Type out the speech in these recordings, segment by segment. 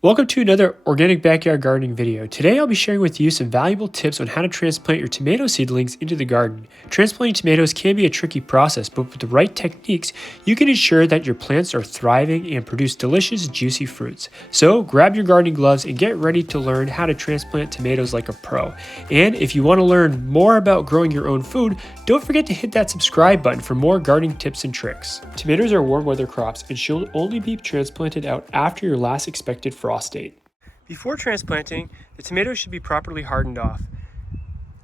Welcome to another organic backyard gardening video. Today I'll be sharing with you some valuable tips on how to transplant your tomato seedlings into the garden. Transplanting tomatoes can be a tricky process, but with the right techniques, you can ensure that your plants are thriving and produce delicious, juicy fruits. So grab your gardening gloves and get ready to learn how to transplant tomatoes like a pro. And if you want to learn more about growing your own food, don't forget to hit that subscribe button for more gardening tips and tricks. Tomatoes are warm weather crops and should only be transplanted out after your last expected frost date. Before transplanting, the tomatoes should be properly hardened off.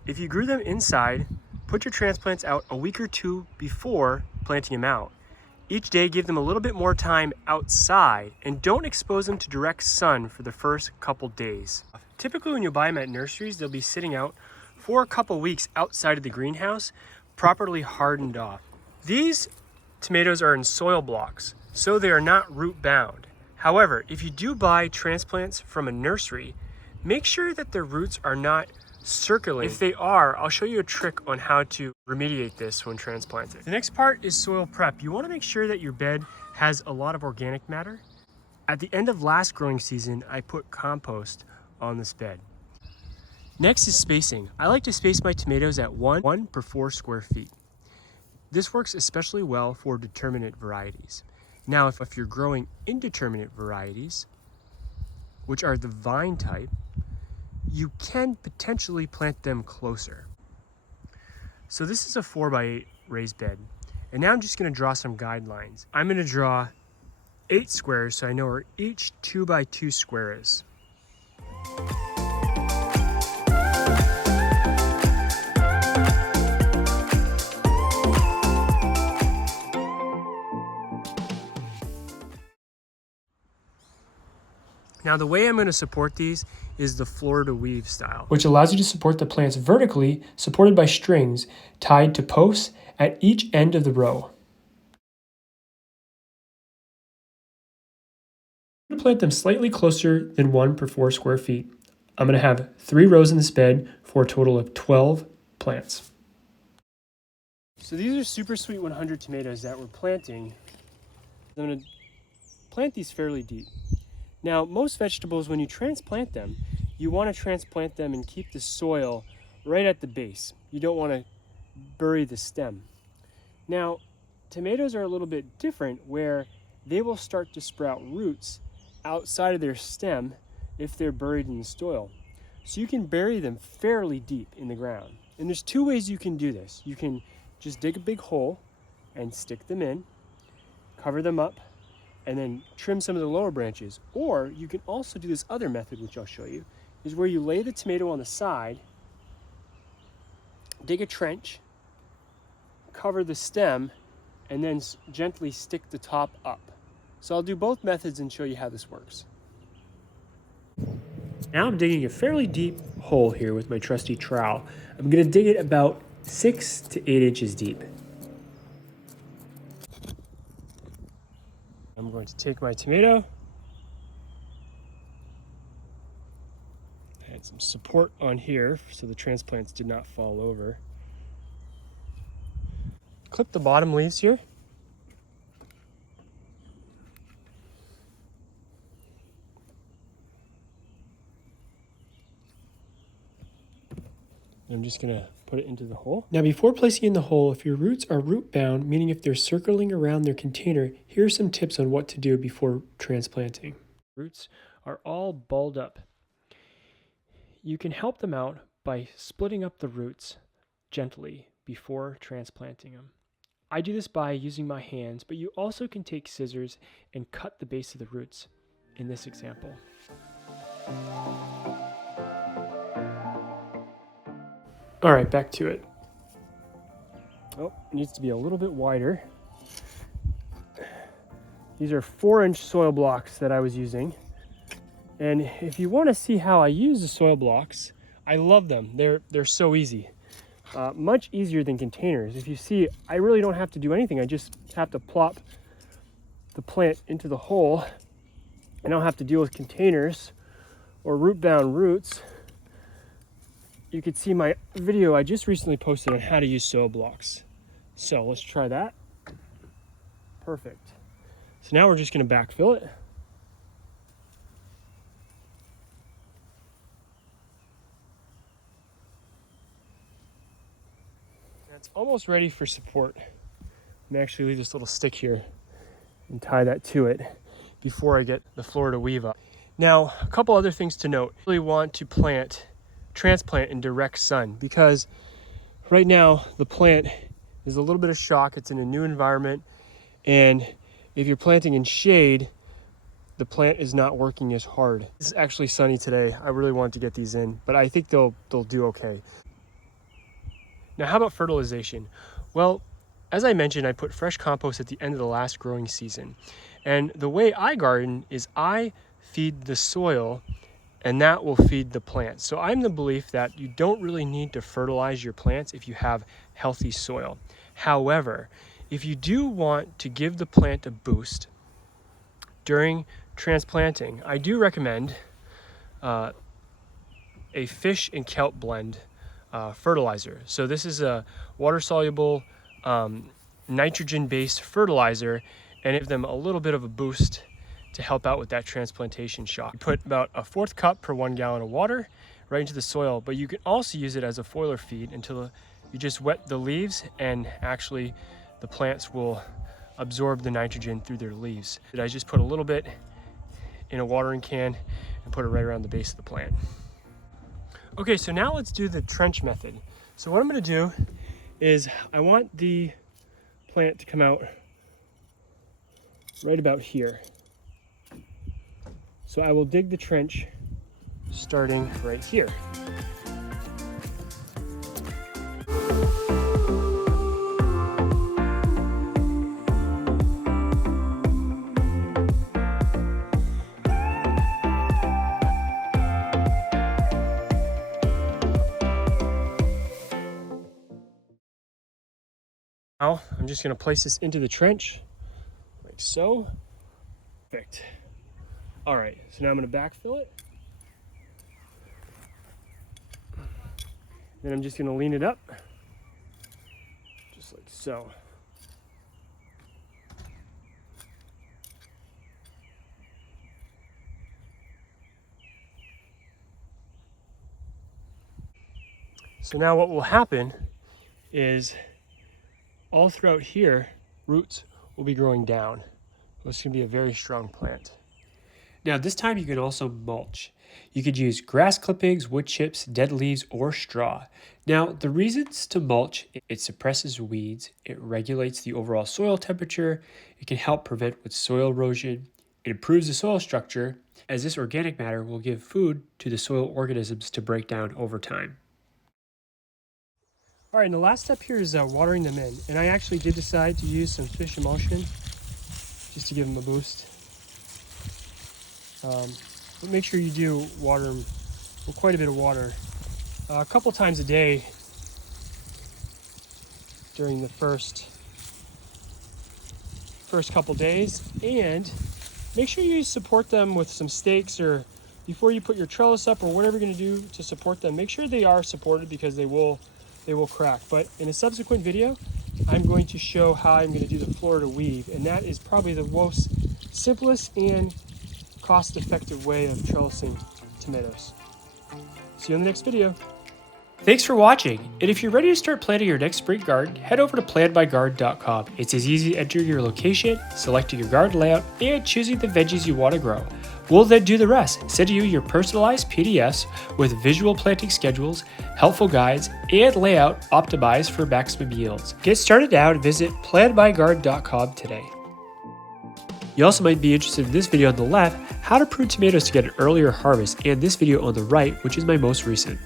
If you grew them inside, put your transplants out a week or two before planting them out. Each day give them a little bit more time outside and don't expose them to direct sun for the first couple days. Typically when you buy them at nurseries, they'll be sitting out for a couple weeks outside of the greenhouse, properly hardened off. These tomatoes are in soil blocks, so they are not root bound. However, if you do buy transplants from a nursery, make sure that their roots are not circulating. If they are, I'll show you a trick on how to remediate this when transplanted. The next part is soil prep. You want to make sure that your bed has a lot of organic matter. At the end of last growing season, I put compost on this bed. Next is spacing. I like to space my tomatoes at 1 per 4 square feet. This works especially well for determinate varieties. Now, if you're growing indeterminate varieties, which are the vine type, you can potentially plant them closer. So this is a 4x8 raised bed. And now I'm just gonna draw some guidelines. I'm gonna draw 8 squares so I know where each 2x2 square is. Now the way I'm going to support these is the floor to weave style, which allows you to support the plants vertically, supported by strings tied to posts at each end of the row. I'm going to plant them slightly closer than 1 per 4 square feet. I'm going to have 3 rows in this bed for a total of 12 plants. So these are Super Sweet 100 tomatoes that we're planting. I'm going to plant these fairly deep. Now, most vegetables, when you transplant them, you want to transplant them and keep the soil right at the base. You don't want to bury the stem. Now, tomatoes are a little bit different where they will start to sprout roots outside of their stem if they're buried in the soil. So you can bury them fairly deep in the ground. And there's 2 ways you can do this. You can just dig a big hole and stick them in, cover them up, and then trim some of the lower branches. Or you can also do this other method, which I'll show you, is where you lay the tomato on the side, dig a trench, cover the stem, and then gently stick the top up. So I'll do both methods and show you how this works. Now I'm digging a fairly deep hole here with my trusty trowel. I'm gonna dig it about 6 to 8 inches deep. I'm going to take my tomato, add some support on here so the transplants did not fall over. Clip the bottom leaves here. I'm just gonna put it into the hole. Now before placing in the hole, if your roots are root bound, meaning if they're circling around their container, here are some tips on what to do before transplanting. Roots are all balled up. You can help them out by splitting up the roots gently before transplanting them. I do this by using my hands, but you also can take scissors and cut the base of the roots in this example. All right, back to it. Oh, it needs to be a little bit wider. These are 4-inch soil blocks that I was using. And if you want to see how I use the soil blocks, I love them. They're so easy. Much easier than containers. If you see, I really don't have to do anything. I just have to plop the plant into the hole. I don't have to deal with containers or root-bound roots. You could see my video I just recently posted on how to use soil blocks. So let's try that. Perfect. So now we're just going to backfill it. it's almost ready for support. I'm actually leave this little stick here and tie that to it before I get the Florida weave up. Now, a couple other things to note. I really want to transplant in direct sun because right now the plant is a little bit of shock. It's in a new environment, and if you're planting in shade, the plant is not working as hard. It's actually sunny today. I really wanted to get these in, but I think they'll do okay. Now, how about fertilization? Well, as I mentioned, I put fresh compost at the end of the last growing season. And the way I garden is I feed the soil and that will feed the plants. So I'm the belief that you don't really need to fertilize your plants if you have healthy soil. However, if you do want to give the plant a boost during transplanting, I do recommend a fish and kelp blend fertilizer. So this is a water-soluble nitrogen-based fertilizer, and give them a little bit of a boost to help out with that transplantation shock. You put about a 1/4 cup per 1 gallon of water right into the soil, but you can also use it as a foliar feed until you just wet the leaves, and actually the plants will absorb the nitrogen through their leaves. I just put a little bit in a watering can and put it right around the base of the plant. Okay, so now let's do the trench method. So what I'm going to do is I want the plant to come out right about here. So I will dig the trench starting right here. Now I'm just going to place this into the trench like so. Perfect. All right, so now I'm going to backfill it. Then I'm just going to lean it up just like so. So now what will happen is all throughout here, roots will be growing down. This can be a very strong plant. Now this time you can also mulch. You could use grass clippings, wood chips, dead leaves, or straw. Now the reasons to mulch: it suppresses weeds, it regulates the overall soil temperature, it can help prevent with soil erosion, it improves the soil structure, as this organic matter will give food to the soil organisms to break down over time. All right, and the last step here is watering them in. And I actually did decide to use some fish emulsion just to give them a boost. But make sure you do water them with quite a bit of water. A couple times a day during the first couple days. And make sure you support them with some stakes, or before you put your trellis up or whatever you're gonna do to support them, make sure they are supported, because they will crack. But in a subsequent video, I'm going to show how I'm going to do the Florida weave, and that is probably the most simplest and cost-effective way of trellising tomatoes. See you in the next video. Thanks for watching, and if you're ready to start planting your next spring garden, head over to planbygarden.com. It's as easy to enter your location, selecting your garden layout, and choosing the veggies you want to grow. We'll then do the rest, sending you your personalized PDFs with visual planting schedules, helpful guides, and layout optimized for maximum yields. Get started now and visit planbygarden.com today. You also might be interested in this video on the left, how to prune tomatoes to get an earlier harvest, and this video on the right, which is my most recent.